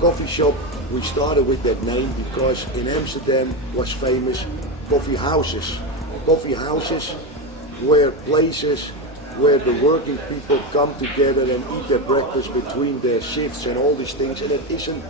Coffee shop, we started with that name because in Amsterdam was famous coffee houses. Coffee houses were places where the working people come together and eat their breakfast between their shifts and all these things, and it isn't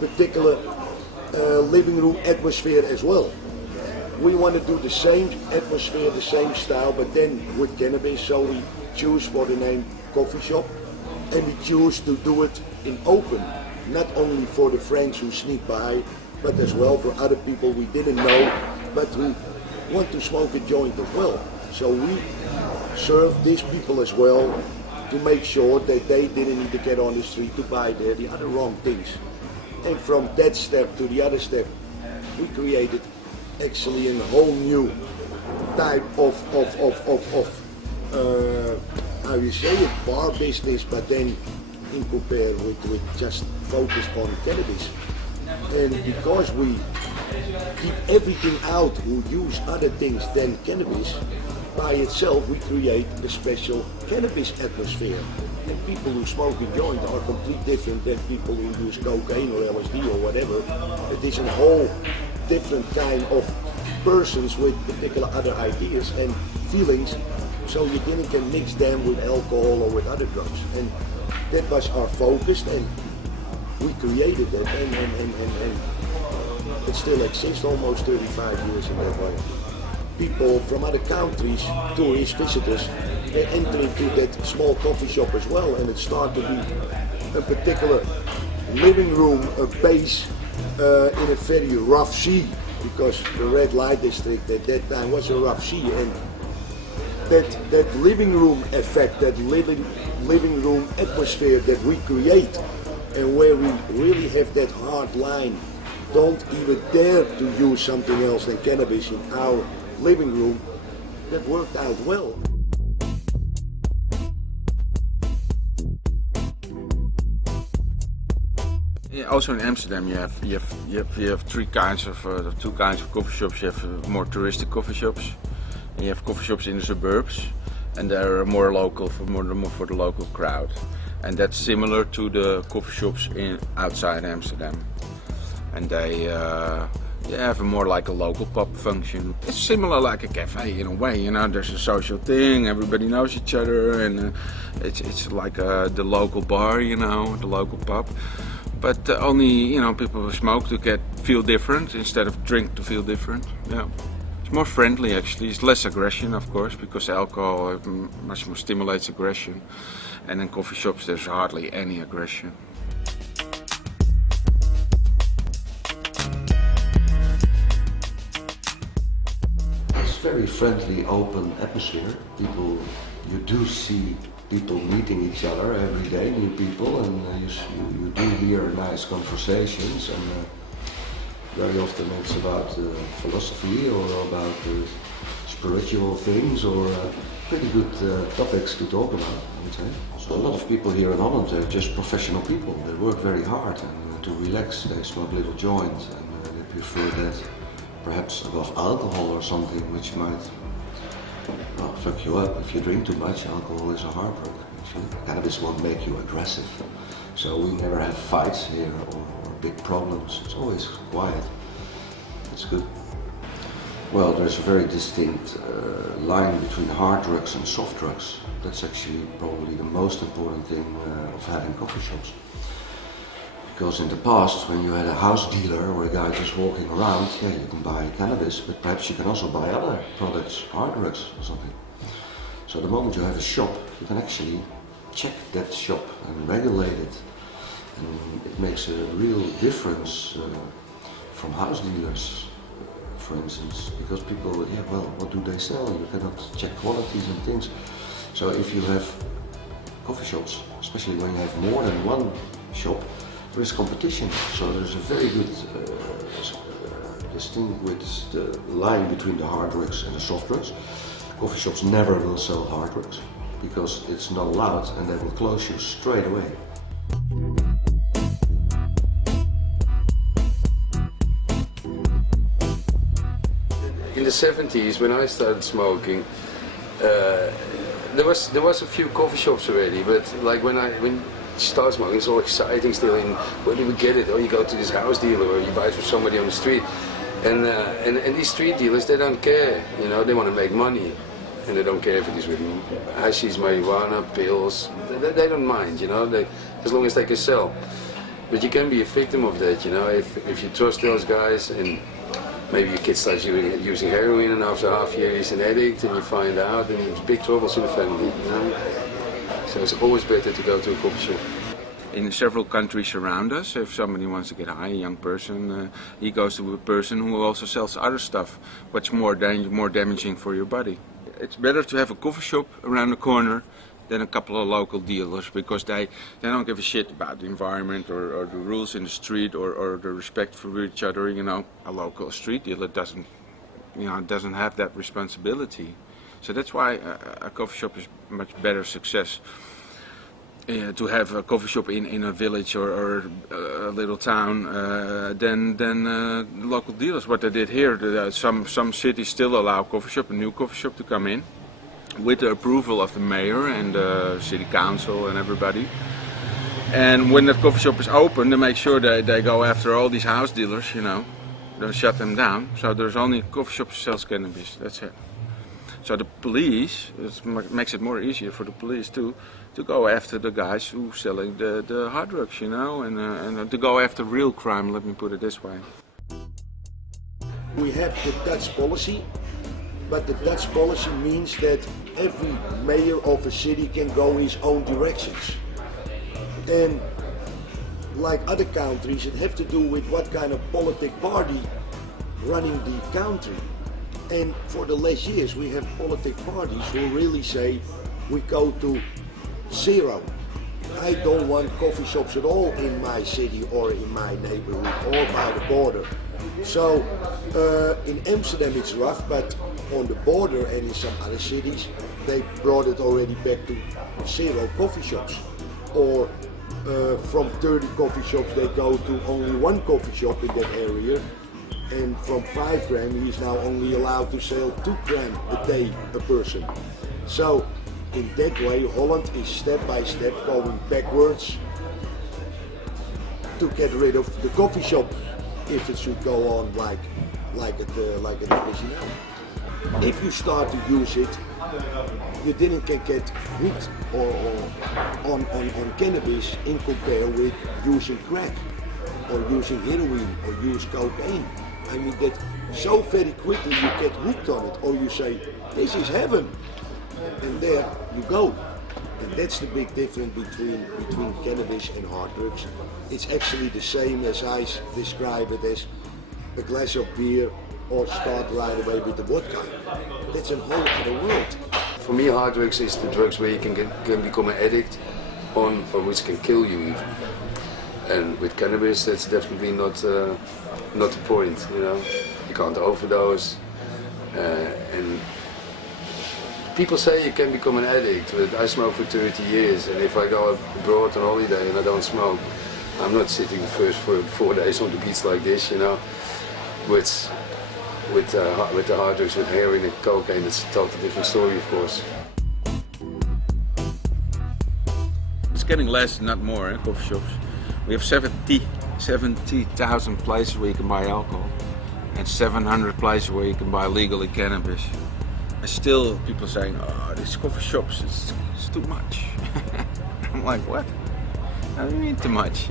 particular living room atmosphere as well. We want to do the same atmosphere, the same style, but then with cannabis, so we choose for the name Coffee Shop, and we choose to do it in open. Not only for the friends who sneak by, but as well for other people we didn't know, but who want to smoke a joint as well. So we serve these people as well to make sure that they didn't need to get on the street to buy the other wrong things. And from that step to the other step, we created actually a whole new type of how you say it, bar business, but then in compare with just focus on cannabis. And because we keep everything out who use other things than cannabis, by itself we create a special cannabis atmosphere. And people who smoke a joint are completely different than people who use cocaine or LSD or whatever. It is a whole different kind of persons with particular other ideas and feelings, so you can mix them with alcohol or with other drugs. And that was our focus, and we created that, and it still exists almost 35 years in that way. People from other countries, tourists, visitors, they enter into that small coffee shop as well, and it started to be a particular living room, a base in a very rough sea, because the red light district at that time was a rough sea, and that living room effect, that living room atmosphere that we create, and where we really have that hard line, don't even dare to use something else than cannabis in our living room, that worked out well. Yeah, also in Amsterdam you have two kinds of coffee shops. You have more touristic coffee shops, and you have coffee shops in the suburbs, and they're more local, more for the local crowd. And that's similar to the coffee shops outside Amsterdam. And they have a more like a local pub function. It's similar like a cafe in a way, you know, there's a social thing, everybody knows each other, and it's like the local bar, you know, the local pub. But only, you know, people who smoke to feel different instead of drink to feel different. Yeah. It's more friendly actually, it's less aggression of course, because alcohol much more stimulates aggression. And in coffee shops there's hardly any aggression. It's very friendly, open atmosphere. People, you do see people meeting each other every day, new people, and you do hear nice conversations, and very often it's about philosophy or about spiritual things, or pretty good topics to talk about, I would say. So a lot of people here in Holland are just professional people. They work very hard, and to relax they smoke little joints, and they prefer that perhaps above alcohol or something which might fuck you up. If you drink too much, alcohol is a hard drug. Cannabis won't make you aggressive. So we never have fights here or big problems. It's always quiet. It's good. Well, there's a very distinct line between hard drugs and soft drugs. That's actually probably the most important thing of having coffee shops. Because in the past, when you had a house dealer or a guy just walking around, yeah, you can buy cannabis, but perhaps you can also buy other products, hard drugs or something. So the moment you have a shop, you can actually check that shop and regulate it. And it makes a real difference from house dealers, for instance, because people, yeah, well, what do they sell? You cannot check qualities and things. So if you have coffee shops, especially when you have more than one shop, there is competition, so there's a very good distinguished line between the hard drugs and the soft drugs. Coffee shops never will sell hard drugs. because it's not allowed and they will close you straight away. In the 70s, when I started smoking, there was a few coffee shops already, but like when you start smoking, it's all exciting still. And where do we get it? Oh, you go to this house dealer, or you buy it from somebody on the street. And these street dealers, they don't care. You know, they want to make money, and they don't care if it is with hashish, marijuana, pills. They don't mind. You know, as long as they can sell. But you can be a victim of that. You know, if you trust those guys and maybe your kid starts using heroin, and after half a year he's an addict, and you find out, and there's big troubles in the family, you know? So it's always better to go to a coffee shop. In several countries around us, if somebody wants to get high, a young person, he goes to a person who also sells other stuff, what's more damaging for your body. It's better to have a coffee shop around the corner than a couple of local dealers, because they don't give a shit about the environment or the rules in the street or the respect for each other. You know, a local street dealer doesn't have that responsibility. So that's why a coffee shop is much better success. To have a coffee shop in a village or a little town than local dealers. What they did here, some cities still allow a new coffee shop to come in, with the approval of the mayor and the city council and everybody. And when that coffee shop is open, they make sure they go after all these house dealers, you know. They shut them down. So there's only coffee shops that sells cannabis, that's it. So the police, it makes it more easier for the police to go after the guys who selling the hard drugs, you know, and to go after real crime, let me put it this way. We have the Dutch policy, but the Dutch policy means that every mayor of a city can go his own directions. And like other countries, it has to do with what kind of politic party running the country. And for the last years, we have politic parties who really say, we go to zero. I don't want coffee shops at all in my city or in my neighborhood or by the border. So in Amsterdam it's rough, but on the border and in some other cities, they brought it already back to zero coffee shops. Or from 30 coffee shops, they go to only one coffee shop in that area. And from 5 gram, he is now only allowed to sell 2 gram a day a person. So in that way, Holland is step by step going backwards to get rid of the coffee shop, if it should go on like it is now. If you start to use it, you didn't get hooked on cannabis in compare with using crack or using heroin or use cocaine. I mean that so very quickly you get hooked on it, or you say, this is heaven, and there you go. And that's the big difference between cannabis and hard drugs. It's actually the same as I describe it as a glass of beer or start right away with the vodka. That's a whole other world. For me, hard drugs is the drugs where you can become an addict on, or which can kill you even. And with cannabis, that's definitely not the point. You know, you can't overdose. And people say you can become an addict, but I smoked for 30 years, and if I go abroad on holiday and I don't smoke, I'm not sitting the first 4 days on the beach like this, you know. With the hard drugs, with heroin and cocaine, it's a totally different story, of course. It's getting less, not more, coffee shops. We have 70,000 places where you can buy alcohol, and 700 places where you can buy legally cannabis. And still people saying, oh, these coffee shops, it's too much. I'm like, what? How do you mean too much?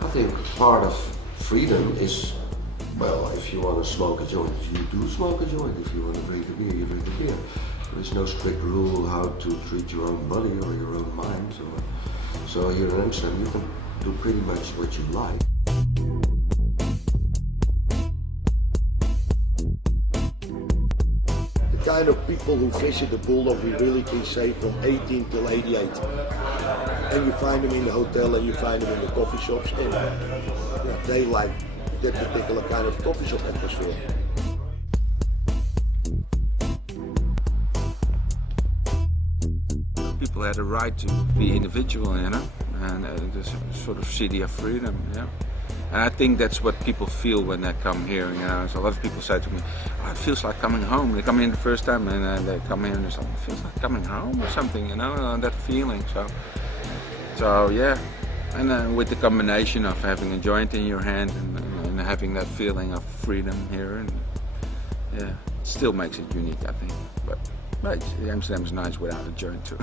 I think part of freedom is, well, if you want to smoke a joint, you do smoke a joint. If you want to drink a beer, you drink a beer. There is no strict rule how to treat your own body or your own mind. So here in Amsterdam, you can do pretty much what you like. The kind of people who visit the Bulldog, we really can say from 18 till 88. And you find them in the hotel and you find them in the coffee shops, and they like that particular kind of coffee shop atmosphere. had a right to be individual, you know, and this sort of city of freedom, yeah. And I think that's what people feel when they come here, you know. So a lot of people say to me, oh, it feels like coming home. They come in the first time and they come in and it's like, it feels like coming home or something, you know, that feeling. So yeah, and with the combination of having a joint in your hand and having that feeling of freedom here, and yeah, it still makes it unique, I think. But Amsterdam is nice without a joint too.